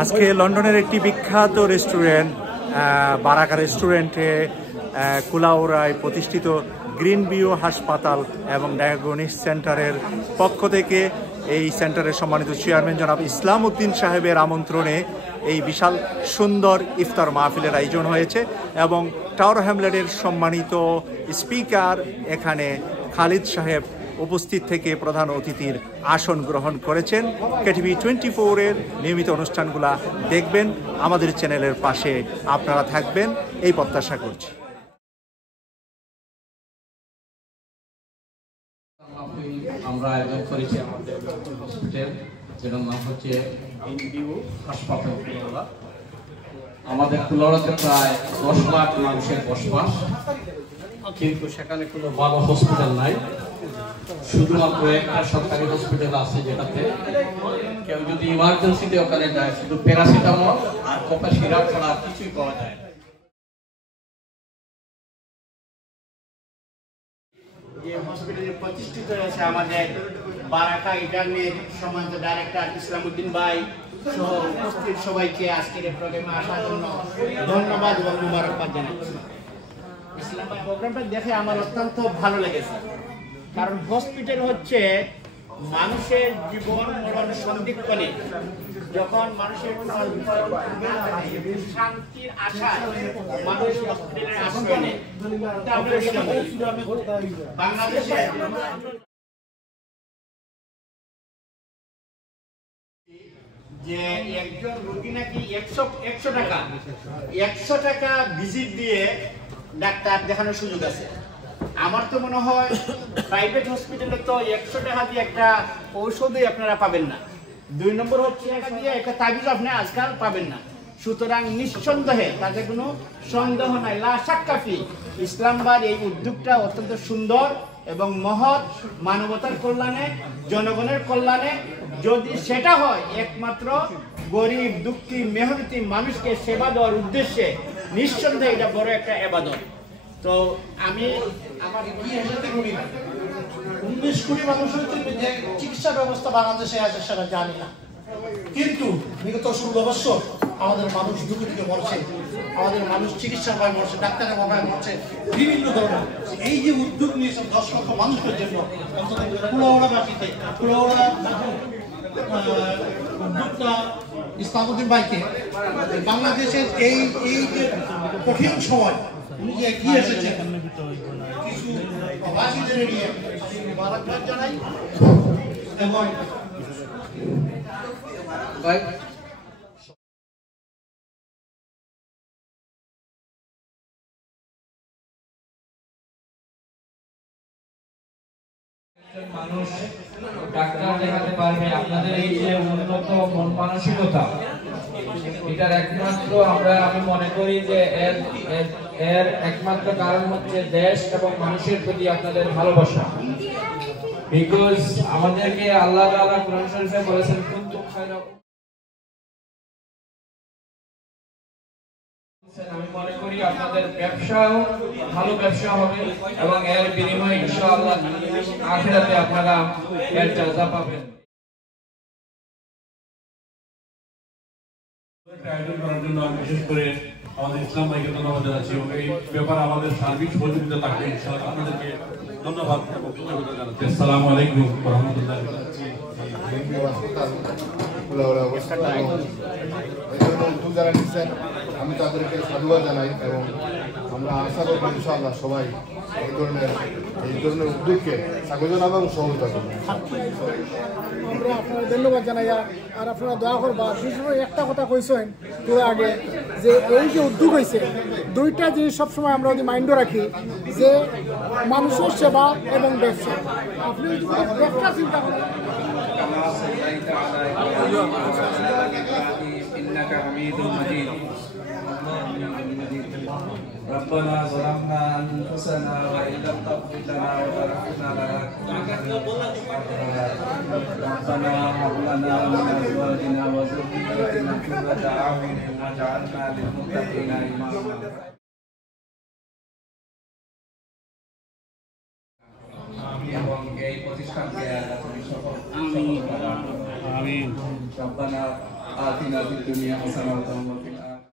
আজকে লন্ডনের একটি বিখ্যাত রেস্টুরেন্ট বারাকা রেস্টুরেন্টে কুলাউড়ায় প্রতিষ্ঠিত গ্রিন ভিউ হাসপাতাল এবং ডায়াগনস্টিক সেন্টারের পক্ষ থেকে এই সেন্টারের সম্মানিত চেয়ারম্যান জনাব ইসলাম উদ্দিন সাহেবের আমন্ত্রণে এই বিশাল সুন্দর ইফতার মাহফিলের আয়োজন হয়েছে এবং টাওয়ার হ্যামলেটের সম্মানিত স্পিকার এখানে খালিদ সাহেব উপস্থিত থেকে প্রধান অতিথির আসন গ্রহণ করেছেন। কেটিভি 24-এর নিয়মিত অনুষ্ঠানগুলো দেখবেন, আমাদের চ্যানেলের পাশে আপনারা থাকবেন এই প্রত্যাশা করছি। আমরা আয়োজন করেছি আমাদের হসপিটাল, যেটার নাম হচ্ছে গ্রিন ভিউ হাসপাতাল কুলাউড়া। আমাদের কুলাউড়াতে প্রায় 10 লাখ মানুষের বসবাস, কিন্তু সেখানে কোনো ভালো হসপিটাল নাই। শুধুমাত্র একটা সরকারি হসপিটাল আছে, যেটাতে কেউ যদি ইমার্জেন্সিতে ওখানে যায় শুধু প্যারাসিটামল আর কফা সিরাপ ছাড়া কিছুই পাওয়া যায় না। যে হসপিটালে প্রতিষ্ঠিত হয়েছে আমাদের বারাকা ইন্টারনেট সম্মানিত ডাইরেক্টর ইসলাম উদ্দিন ভাই সহ উপস্থিত সবাইকে আজকের এই প্রোগ্রামে আসার জন্য ধন্যবাদ এবং মুবারকবাদ জানাচ্ছি। ইসলাম ভাই প্রোগ্রামটা দেখে আমার অত্যন্ত ভালো লেগেছে, কারণ হসপিটাল হচ্ছে মানুষের জীবন মরণ সন্ধিক্ষণে যখন মানুষের শান্তির আশায় মানুষ হসপিটালের আশ্রয় নেয়। বাংলাদেশে যে একজন রোগী নাকি 100 টাকা ভিজিট দিয়ে ডাক্তার দেখানোর সুযোগ আছে। আমার তো মনে হয় প্রাইভেট হসপিটালে তো 100 টাকা দিয়ে একটা ঔষধই আপনারা পাবেন না। 2 নম্বর হচ্ছে টাকা দিয়ে একটা তাবিজ আপনি আজকাল পাবেন না। সুতরাং নিঃসন্দেহে তাতে কোনো সন্দেহ নাই, লা শাক্কা ফি, ইসলামবাদ এই উদ্যোগটা অত্যন্ত সুন্দর এবং মহৎ, মানবতার কল্যাণে, জনগণের কল্যাণে। যদি সেটা হয় একমাত্র গরিব দুঃখী মেহনতি মানুষকে সেবা দেওয়ার উদ্দেশ্যে, নিঃসন্দেহে এটা বড় একটা ইবাদত। তো আমি আমার 19 কোটি মানুষের যে চিকিৎসা ব্যবস্থা বাংলাদেশে আছে সেটা জানি না, কিন্তু বিগত 16 বছর আমাদের মানুষ দুঃখ থেকে মরছে, আমাদের মানুষ চিকিৎসার ভয় মরছে, ডাক্তারের ভয় মরছে, বিভিন্ন ধরনের। এই যে উদ্যোগ নিয়েছে 10 লক্ষ মানুষের জন্য, কুলাউড়াবাসীতে কুলাউড়া উদ্যোগটা ইসলাম উদ্দিন ভাইকে বাংলাদেশের এই যে কঠিন সময় উনি যে এগিয়ে এসেছেন কিছু প্রবাসীদের নিয়ে মুবারকবাদ জানাই। এবং মানুষ ডাক্তার দেখাতে পারবে। আপনাদের এই যে উন্নত মন মানসিকতা, এটার একমাত্র আমি মনে করি যে এর একমাত্র কারণ হচ্ছে দেশ এবং মানুষের প্রতি আপনাদের ভালোবাসা। বিকজ আমাদেরকে আল্লাহ তাআলা কোরআন শরীফে বলেছেন, কুনতুম খায়রা। আমি মনে করি আপনাদের ব্যবসাও ভালো ব্যবসা হবে এবং এর বিনিময়ে ইনশাআল্লাহ আখিরাতে আপনারা এর জাযা পাবেন। আয়োজন করার জন্য বিশেষ করে আমাদের ইসলাম ভাইকে ধন্যবাদ জানাচ্ছি এবং এই ব্যাপারে আমাদের সার্বিক সহযোগিতা থাকবে ইনশাআল্লাহ। আপনাদেরকে ধন্যবাদ এবং কৃতজ্ঞতা জানাচ্ছি। আসসালামু আলাইকুম ওয়া রাহমাতুল্লাহি ওয়া বারাকাতুহু। আমি তাদেরকে সাধুবাদ জানাই এবং আমরা আশা করব ইনশাআল্লাহ সবাই এই ধরনের উদ্যোগকে স্বাগত জানাবো এবং সহযোগিতা করবো। আমরা আপনারা ধন্যবাদ জানাই আর আপনারা দয়া করবা। বিশেষ করে একটা কথা কইছেন তো আগে, যে এই যে উদ্যোগ হয়েছে, দুইটা জিনিস সবসময় আমরা যদি মাইন্ডে রাখি, যে মানুষের সেবা এবং ব্যবসা। আপনি যদি ব্যবসা চিন্তা করেন, ربنا ظلمنا أنفسنا وإن لم تغفر لنا وترحمنا لنكونن ربنا هب لنا من أزواجنا وذريتنا قرة أعين واجعلنا للمتقين إماما। এবং এই প্রতিষ্ঠানকে তুমি সফল। আমিন। রব্বানা آتنا في الدنيا حسنة وفي الآخرة